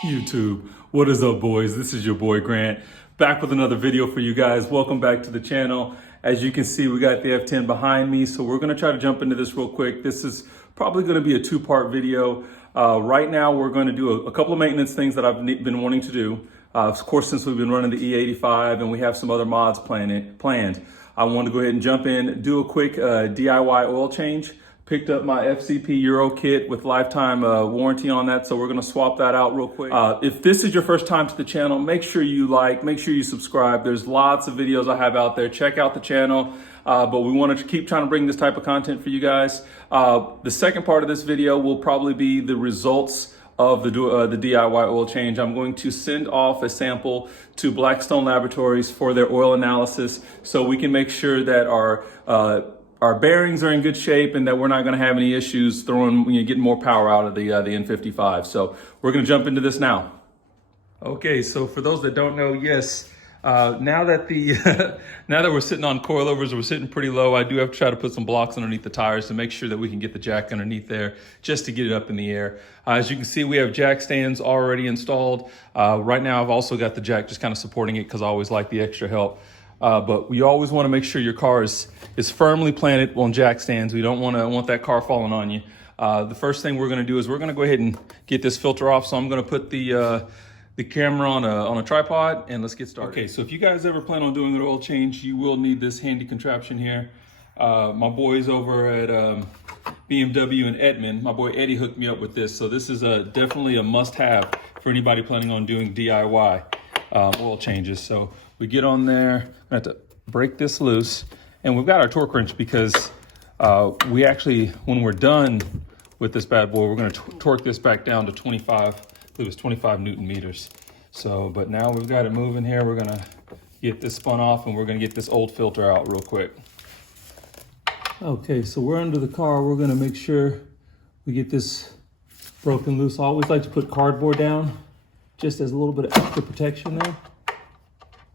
YouTube. What is up, boys? This is your boy Grant, back with another video for you guys. Welcome back to the channel. As you can see, we got the F10 behind me, so we're gonna try to jump into this real quick. This is probably gonna be a two-part video. Right now, we're gonna do a couple of maintenance things that I've been wanting to do. Of course, since we've been running the E85 and we have some other mods planned, I want to go ahead and jump in, do a quick DIY oil change. Picked up my FCP Euro kit with lifetime warranty on that, so we're gonna swap that out real quick. If this is your first time to the channel, make sure you like, make sure you subscribe. There's lots of videos I have out there. Check out the channel, but we want to keep trying to bring this type of content for you guys. The second part of this video will probably be the results of the DIY oil change. I'm going to send off a sample to Blackstone Laboratories for their oil analysis, so we can make sure that our bearings are in good shape and that we're not going to have any issues getting more power out of the N55. So we're going to jump into this now. Okay, so for those that don't know, yes, now that we're sitting on coilovers, we're sitting pretty low. I do have to try to put some blocks underneath the tires to make sure that we can get the jack underneath there just to get it up in the air. As you can see, we have jack stands already installed. Right now, I've also got the jack just kind of supporting it because I always like the extra help. But we always want to make sure your car is firmly planted on jack stands. We don't want that car falling on you. The first thing we're going to do is we're going to go ahead and get this filter off. So I'm going to put the camera on a tripod and let's get started. Okay, so if you guys ever plan on doing an oil change, you will need this handy contraption here. My boys over at BMW in Edmond, my boy Eddie hooked me up with this. So this is definitely a must-have for anybody planning on doing DIY oil changes. So we get on there, I have to break this loose, and we've got our torque wrench because we actually, when we're done with this bad boy, we're gonna torque this back down to 25, I believe it's 25 Newton meters. So, but now we've got it moving here. We're gonna get this spun off and we're gonna get this old filter out real quick. Okay, so we're under the car. We're gonna make sure we get this broken loose. I always like to put cardboard down just as a little bit of extra protection there.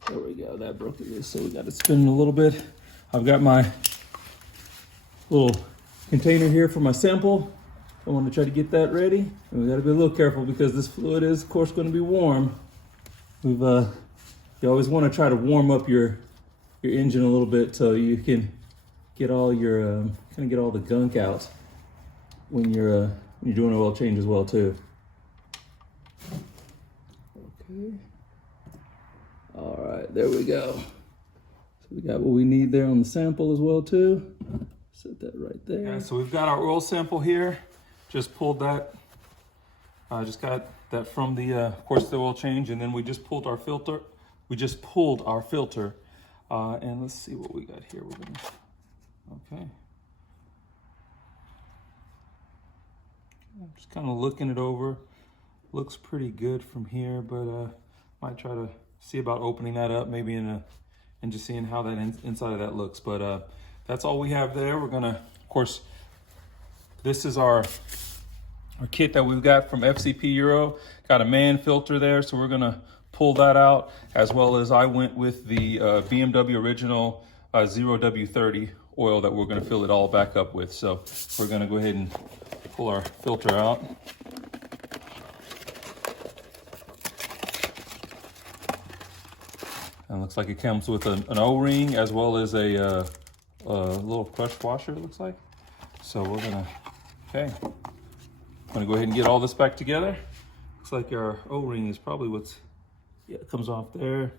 There we go, that broke it loose, so we got it spinning a little bit. I've got my little container here for my sample. I want to try to get that ready. And we gotta be a little careful because this fluid is, of course, gonna be warm. You always wanna try to warm up your engine a little bit so you can get all your, get all the gunk out when you're doing an oil change as well, too. Okay. All right, there we go. So we got what we need there on the sample as well too. Set that right there. Yeah, so we've got our oil sample here. Just pulled that. I just got that from the, of course, the oil change, and then we just pulled our filter. And let's see what we got here. Okay. I'm just kind of looking it over. Looks pretty good from here, but might try to see about opening that up maybe and just seeing how that inside of that looks. But that's all we have there. We're gonna, of course, this is our kit that we've got from FCP Euro. Got a man filter there, so we're gonna pull that out, as well as I went with the BMW original 0W30 oil that we're gonna fill it all back up with. So we're gonna go ahead and pull our filter out. And looks like it comes with an O-ring as well as a little crush washer, it looks like. So we're gonna, okay. I'm gonna go ahead and get all this back together. Looks like our O-ring is probably it comes off there.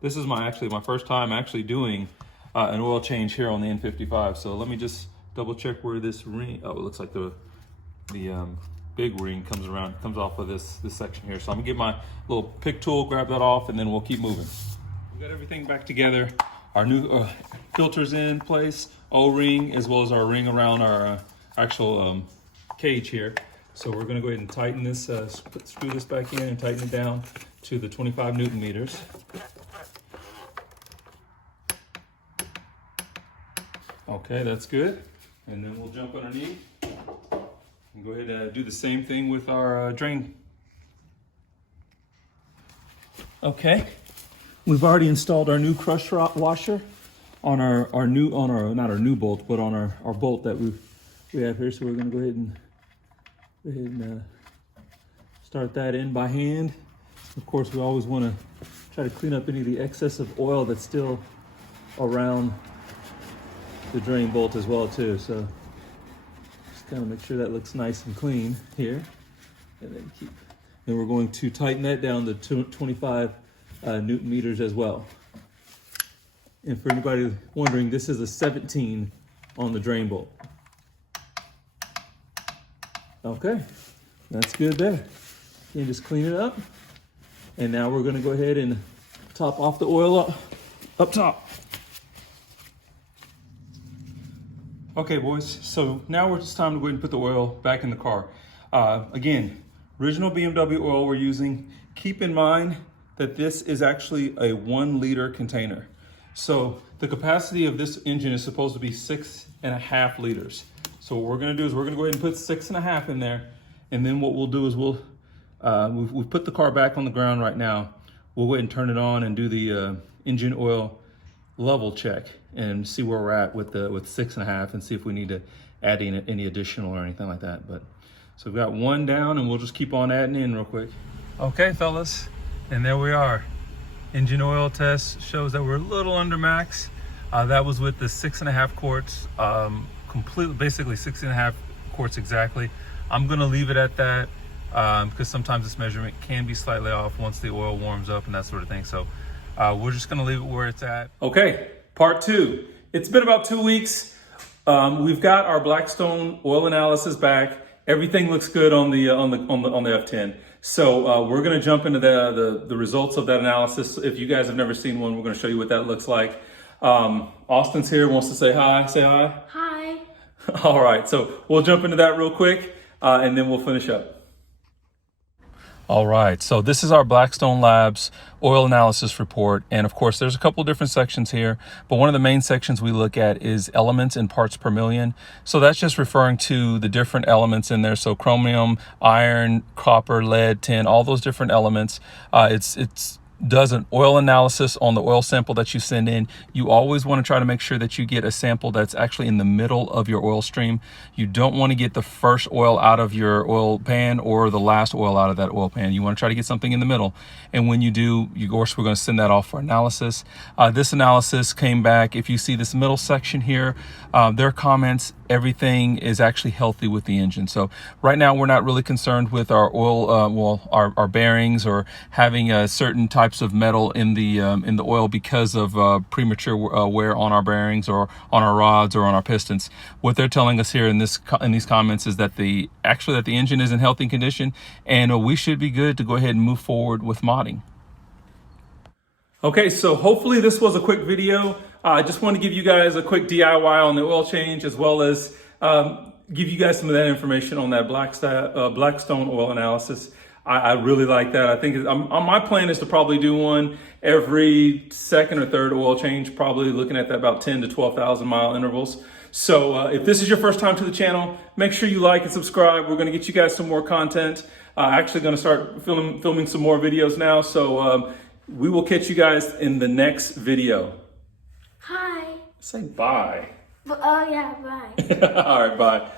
This is my first time actually doing an oil change here on the N55. So let me just double check where this ring, oh, it looks like the big ring comes off of this section here. So I'm gonna get my little pick tool, grab that off, and then we'll keep moving. Got everything back together. Our new filters in place, O-ring, as well as our ring around our actual cage here. So we're gonna go ahead and tighten this, screw this back in and tighten it down to the 25 Newton meters. Okay, that's good. And then we'll jump underneath and go ahead and do the same thing with our drain. Okay. We've already installed our new crush washer on our not our new bolt, but on our bolt that we have here. So we're gonna go ahead and Start that in by hand. Of course, we always want to try to clean up any of the excess of oil that's still around the drain bolt as well too. So just kind of make sure that looks nice and clean here. And then we're going to tighten that down to 25 Newton meters as well. And for anybody wondering, this is a 17 on the drain bolt. Okay, that's good there. You just clean it up. And now we're gonna go ahead and top off the oil up top. Okay, boys, so now it's time to go ahead and put the oil back in the car. Again, original BMW oil we're using. Keep in mind that this is actually a 1 liter container. So the capacity of this engine is supposed to be 6.5 liters. So what we're gonna do is we're gonna go ahead and put 6.5 in there. And then what we'll do is we've put the car back on the ground right now. We'll go ahead and turn it on and do the engine oil level check and see where we're at with 6.5 and see if we need to add in any additional or anything like that. But so we've got 1 down and we'll just keep on adding in real quick. Okay, fellas, and there we are. Engine oil test shows that we're a little under max. That was with the 6.5 quarts, completely, basically 6.5 quarts exactly. I'm gonna leave it at that because sometimes this measurement can be slightly off once the oil warms up and that sort of thing. So we're just gonna leave it where it's at. Okay, part 2. It's been about 2 weeks. We've got our Blackstone oil analysis back. Everything looks good on the F10. So we're gonna jump into the results of that analysis. If you guys have never seen one, we're gonna show you what that looks like. Austin's here, wants to say hi. Say hi. Hi. All right, so we'll jump into that real quick and then we'll finish up. All right, so this is our Blackstone Labs oil analysis report. And of course, there's a couple of different sections here, but one of the main sections we look at is elements in parts per million. So that's just referring to the different elements in there. So chromium, iron, copper, lead, tin, all those different elements. It's does an oil analysis on the oil sample that you send in. You always want to try to make sure that you get a sample that's actually in the middle of your oil stream. You don't want to get the first oil out of your oil pan or the last oil out of that oil pan. You want to try to get something in the middle. And when you do, of course, we're going to send that off for analysis. This analysis came back. If you see this middle section here, their comments, everything is actually healthy with the engine. So right now we're not really concerned with our oil, our bearings or having certain types of metal in the oil because of premature wear on our bearings or on our rods or on our pistons. What they're telling us here in these comments is that the engine is in healthy condition and we should be good to go ahead and move forward with modding. Okay, so hopefully this was a quick video. I just want to give you guys a quick DIY on the oil change as well as give you guys some of that information on that Blackstone oil analysis. I really like that. I think my plan is to probably do one every second or third oil change, probably looking at that about 10 to 12,000 mile intervals. So if this is your first time to the channel, make sure you like and subscribe. We're going to get you guys some more content. Actually going to start filming some more videos now. So we will catch you guys in the next video. Hi. Say bye. Oh yeah, bye. All right, bye.